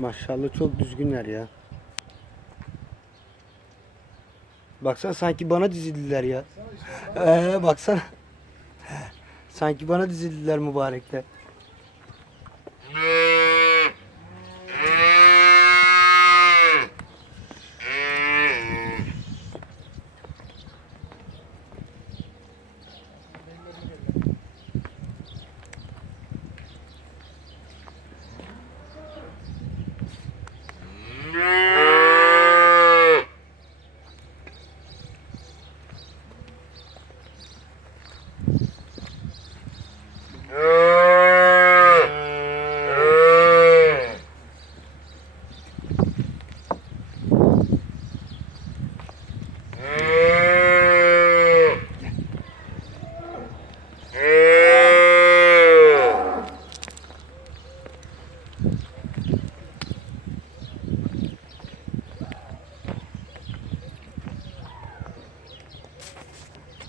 Maşallah çok düzgünler ya. Baksana sanki bana dizildiler ya. Ee, baksana. Sanki bana dizildiler mübarekler.